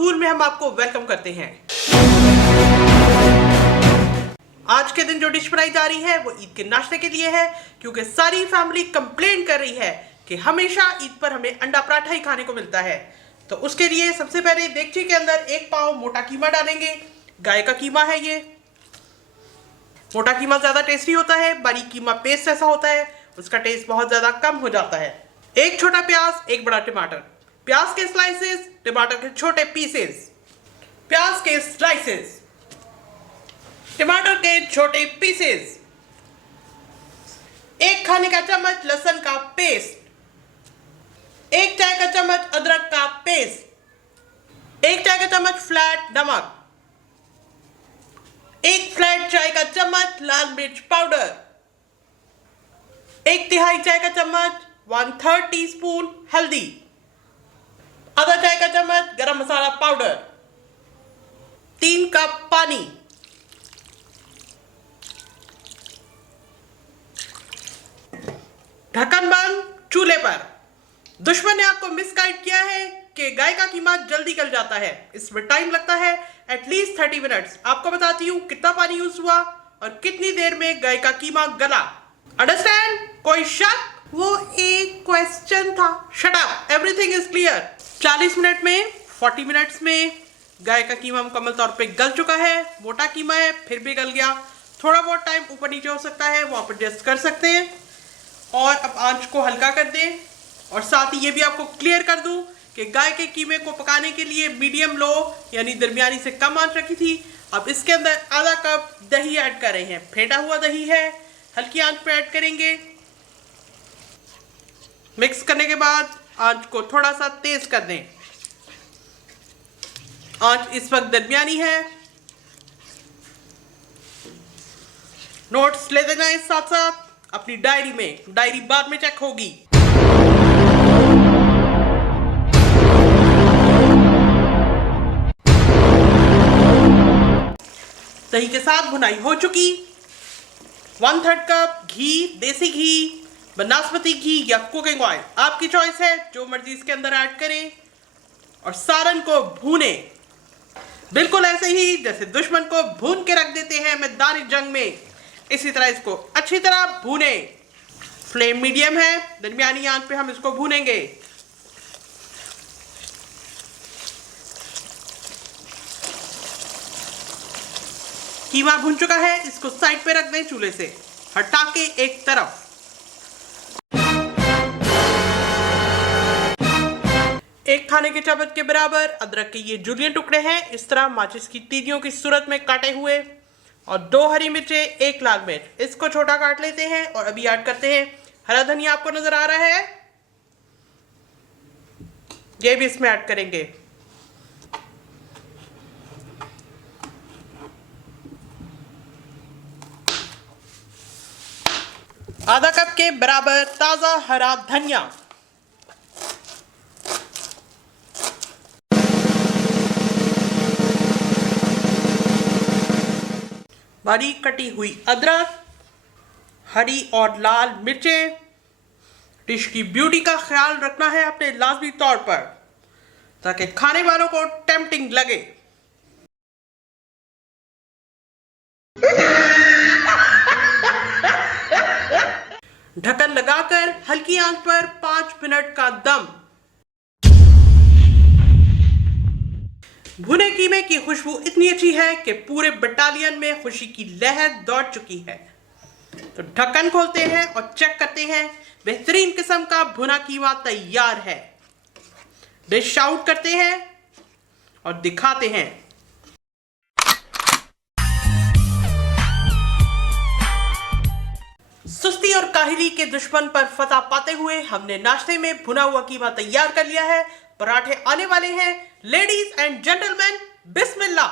माकूल में हम आपको वेलकम करते हैं। आज के दिन जो डिश बनाई जा रही है वो ईद के नाश्ते के लिए है, क्योंकि सारी फैमिली कंप्लेंट कर रही है कि हमेशा ईद पर हमें अंडा पराठा ही खाने को मिलता है। तो उसके लिए सबसे पहले देगची के अंदर 1 पाव मोटा कीमा डालेंगे। गाय का कीमा है ये। मोटा कीमा ज्यादा टेस्टी होता है, बारीक कीमा पेस्ट ऐसा होता है, उसका टेस्ट बहुत ज्यादा कम हो जाता है। 1 छोटा प्याज, 1 बड़ा टमाटर। प्याज के स्लाइसेस, टमाटर के छोटे पीसेस। प्याज के स्लाइसेस, टमाटर के छोटे पीसेस। 1 खाने का चम्मच लहसुन का पेस्ट। 1 चाय का चम्मच अदरक का पेस्ट। 1 चाय का चम्मच फ्लैट नमक। 1 फ्लैट चाय का चम्मच लाल मिर्च पाउडर। 1 तिहाई चाय का चम्मच 1/3 टीस्पून हल्दी। आधा चाय का चम्मच गरम मसाला पाउडर। 3 कप पानी। ढक्कन बंद चूल्हे पर। दुश्मन ने आपको मिसगाइड किया है कि गाय का कीमा जल्दी गल जाता है, इसमें टाइम लगता है एटलीस्ट 30 मिनट्स। आपको बताती हूँ कितना पानी यूज हुआ और कितनी देर में गाय का कीमा गला। अंडरस्टैंड? कोई शक? वो एक क्वेश्चन था। Shut up, everything is clear. 40 minute में 40 मिनट्स में गाय का कीमा मुकम्मल तौर पे गल चुका है। मोटा कीमा है फिर भी गल गया। थोड़ा बहुत टाइम ऊपर नीचे हो सकता है, वो आप एडजस्ट कर सकते हैं। और अब आंच को हल्का कर दें। और साथ ही ये भी आपको क्लियर कर दूं कि गाय के कीमे को पकाने के लिए मीडियम लो यानी दरमियानी से कम आंच रखी थी। अब इसके अंदर आधा कप दही ऐड कर रहे हैं। फेंटा हुआ दही है, हल्की आंच पे ऐड करेंगे। मिक्स करने के बाद आंच को थोड़ा सा तेज कर दें। आंच इस वक्त दरमियानी है। नोट्स ले देना इस साथ साथ अपनी डायरी में। डायरी बाद में चेक होगी। दही के साथ भुनाई हो चुकी। 1/3 कप घी, देसी घी, बनास्पति घी या कुकिंग ऑयल, आपकी चॉइस है, जो मर्जी इसके अंदर ऐड करें। और सारन को भूने बिल्कुल ऐसे ही जैसे दुश्मन को भून के रख देते हैं मैदानी जंग में, इसी तरह इसको अच्छी तरह भूने। फ्लेम मीडियम है, दरमियानी आंच पे हम इसको भूनेंगे। कीमा भून चुका है, इसको साइड पे रख दें, चूल्हे से हटा के एक तरफ। एक खाने के चम्मच के बराबर अदरक के ये जूलियन टुकड़े हैं, इस तरह माचिस की तीलियों की सूरत में काटे हुए। और 2 हरी मिर्चें, 1 लाल मिर्च, इसको छोटा काट लेते हैं। और अभी ऐड करते हैं हरा धनिया, आपको नजर आ रहा है, ये भी इसमें ऐड करेंगे। आधा कप के बराबर ताजा हरा धनिया। बारीक कटी हुई अदरक, हरी और लाल मिर्चें। डिश की ब्यूटी का ख्याल रखना है अपने लाजमी तौर पर, ताकि खाने वालों को टेम्पटिंग लगे। ढक्कन लगाकर हल्की आंच पर 5 मिनट का दम। भुने कीमे की खुशबू इतनी अच्छी है कि पूरे बटालियन में खुशी की लहर दौड़ चुकी है। तो ढक्कन खोलते हैं और चेक करते हैं, बेहतरीन किस्म का भुना कीमा तैयार है। डिश आउट करते हैं और दिखाते हैं। सुस्ती और काहिली के दुश्मन पर फतह पाते हुए हमने नाश्ते में भुना हुआ कीमा तैयार कर लिया है। पराठे आने वाले हैं। Ladies and gentleman, Bismillah.